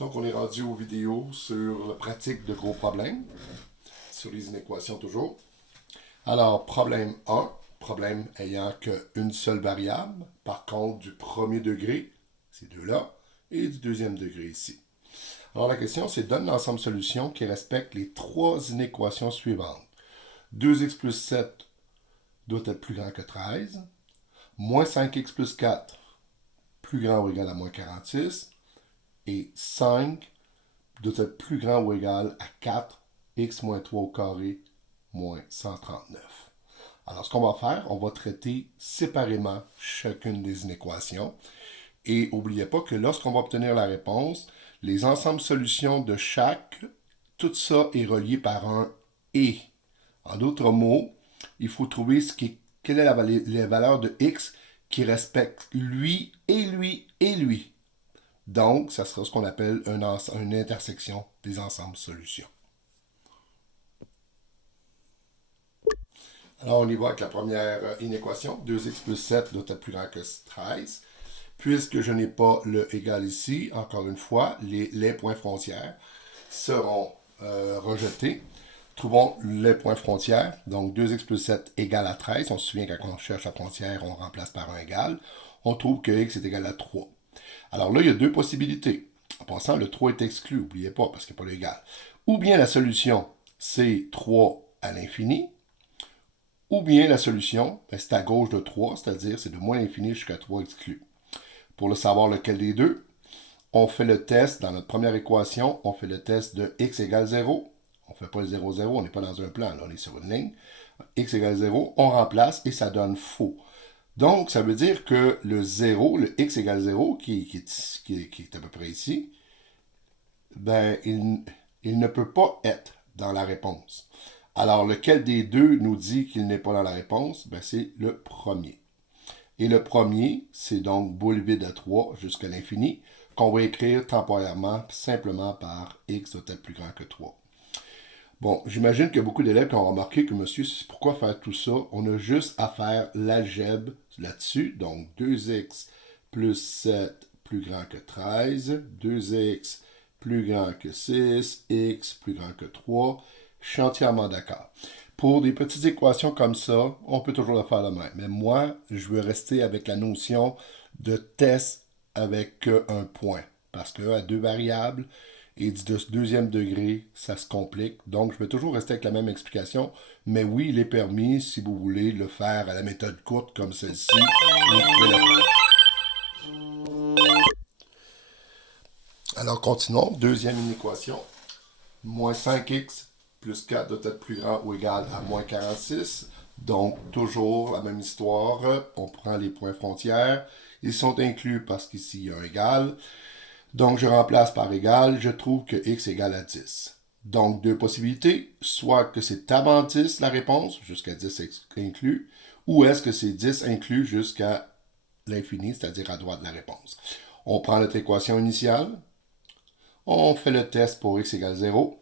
Donc, on est rendu aux vidéos sur la pratique de gros problèmes, sur les inéquations toujours. Alors, problème 1, problème ayant qu'une seule variable, par contre du premier degré, ces deux-là, et du deuxième degré ici. Alors, la question, c'est donne l'ensemble de solutions qui respectent les trois inéquations suivantes. 2x plus 7 doit être plus grand que 13, moins 5x plus 4 plus grand ou égal à moins 46, et 5 doit être plus grand ou égal à 4x moins 3 au carré moins 139. Alors, ce qu'on va faire, on va traiter séparément chacune des inéquations. Et n'oubliez pas que lorsqu'on va obtenir la réponse, les ensembles solutions de chaque, tout ça est relié par un « et ». En d'autres mots, il faut trouver quelle est la valeur de x qui respecte lui et lui et lui. Donc, ça sera ce qu'on appelle une intersection des ensembles solutions. Alors, on y va avec la première inéquation. 2x plus 7 doit être plus grand que 13. Puisque je n'ai pas le égal ici, encore une fois, les points frontières seront rejetés. Trouvons les points frontières. Donc, 2x plus 7 égale à 13. On se souvient quand on cherche la frontière, on remplace par un égal. On trouve que x est égal à 3. Alors là, il y a deux possibilités. En passant, le 3 est exclu, n'oubliez pas, parce qu'il n'y a pas l'égal. Ou bien la solution, c'est 3 à l'infini. Ou bien la solution, c'est à gauche de 3, c'est-à-dire c'est de moins l'infini jusqu'à 3 exclu. Pour le savoir lequel des deux, on fait le test dans notre première équation, on fait le test de x égale 0. On ne fait pas le 0, 0, on n'est pas dans un plan, là, on est sur une ligne. X égale 0, on remplace et ça donne faux. Donc, ça veut dire que le 0, le x égale 0, qui est à peu près ici, ben, il ne peut pas être dans la réponse. Alors, lequel des deux nous dit qu'il n'est pas dans la réponse? Ben, c'est le premier. Et le premier, c'est donc boule vide à 3 jusqu'à l'infini, qu'on va écrire temporairement simplement par x doit être plus grand que 3. Bon, j'imagine qu'il y a beaucoup d'élèves qui ont remarqué que, monsieur, pourquoi faire tout ça? On a juste à faire l'algèbre là-dessus. Donc, 2x plus 7 plus grand que 13, 2x plus grand que 6, x plus grand que 3. Je suis entièrement d'accord. Pour des petites équations comme ça, on peut toujours le faire de même. Mais moi, je veux rester avec la notion de test avec un point. Parce qu'à deux variables et du deuxième degré, ça se complique. Donc, je vais toujours rester avec la même explication. Mais oui, il est permis, si vous voulez le faire à la méthode courte comme celle-ci, vous pouvez le faire. Alors, continuons. Deuxième inéquation. Moins 5x plus 4 doit être plus grand ou égal à moins 46. Donc, toujours la même histoire. On prend les points frontières. Ils sont inclus parce qu'ici, il y a un égal. Donc, je remplace par égal. Je trouve que x égale à 10. Donc, deux possibilités. Soit que c'est avant 10 la réponse, jusqu'à 10 inclus, ou est-ce que c'est 10 inclus jusqu'à l'infini, c'est-à-dire à droite de la réponse. On prend notre équation initiale. On fait le test pour x égale 0.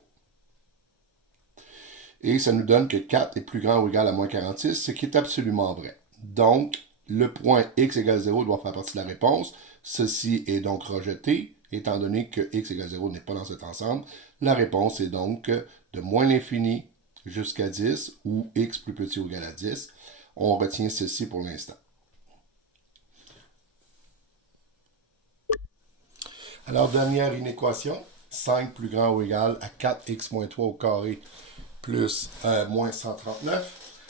Et ça nous donne que 4 est plus grand ou égal à moins 46, ce qui est absolument vrai. Donc, le point x égale 0 doit faire partie de la réponse. Ceci est donc rejeté, étant donné que x égale 0 n'est pas dans cet ensemble. La réponse est donc de moins l'infini jusqu'à 10, ou x plus petit ou égal à 10. On retient ceci pour l'instant. Alors, dernière inéquation, 5 plus grand ou égal à 4x moins 3 au carré plus moins 139.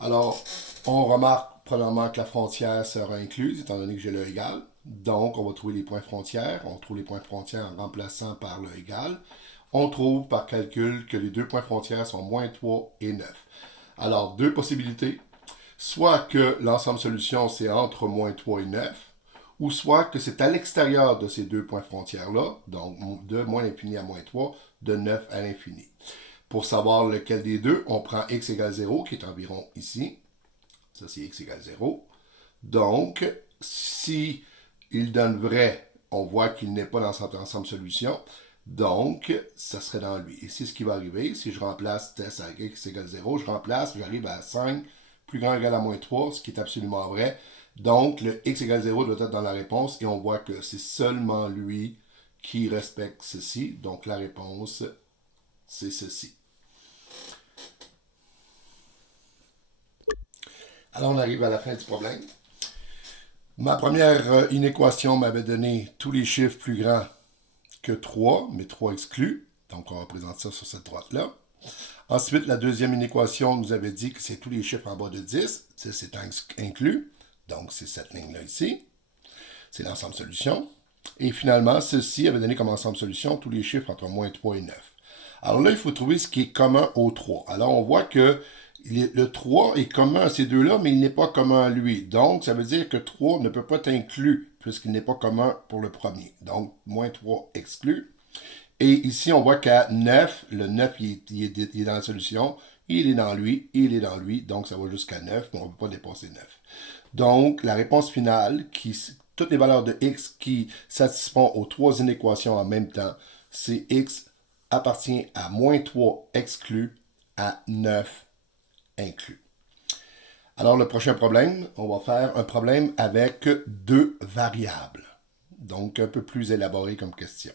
Alors, on remarque premièrement que la frontière sera incluse, étant donné que j'ai le égal. Donc, on va trouver les points frontières. On trouve les points frontières en remplaçant par le égal. On trouve par calcul que les deux points frontières sont moins 3 et 9. Alors, deux possibilités. Soit que l'ensemble solution, c'est entre moins 3 et 9, ou soit que c'est à l'extérieur de ces deux points frontières-là, donc de moins l'infini à moins 3, de 9 à l'infini. Pour savoir lequel des deux, on prend x égale 0, qui est environ ici. Ça, c'est x égale 0. Donc, si il donne vrai, on voit qu'il n'est pas dans cet ensemble solution. Donc, ça serait dans lui. Et c'est ce qui va arriver. Si je remplace test avec x égale 0, je remplace, j'arrive à 5 plus grand ou égal à moins 3, ce qui est absolument vrai. Donc, le x égale 0 doit être dans la réponse et on voit que c'est seulement lui qui respecte ceci. Donc la réponse, c'est ceci. Alors on arrive à la fin du problème. Ma première inéquation m'avait donné tous les chiffres plus grands que 3, mais 3 exclus. Donc on représente ça sur cette droite-là. Ensuite, la deuxième inéquation nous avait dit que c'est tous les chiffres en bas de 10. 10 étant inclus. Donc c'est cette ligne-là ici. C'est l'ensemble solution. Et finalement, ceci avait donné comme ensemble solution tous les chiffres entre moins 3 et 9. Alors là, il faut trouver ce qui est commun aux 3. Alors on voit que le 3 est commun à ces deux-là, mais il n'est pas commun à lui. Donc, ça veut dire que 3 ne peut pas être inclus, puisqu'il n'est pas commun pour le premier. Donc, moins 3 exclu. Et ici, on voit qu'à 9, le 9, il est dans la solution, il est dans lui, il est dans lui, donc ça va jusqu'à 9, mais on ne peut pas dépasser 9. Donc, la réponse finale, toutes les valeurs de x qui satisfont aux trois inéquations en même temps, c'est x appartient à moins 3 exclu à 9 inclus. Alors, le prochain problème, on va faire un problème avec deux variables. Donc, un peu plus élaboré comme question.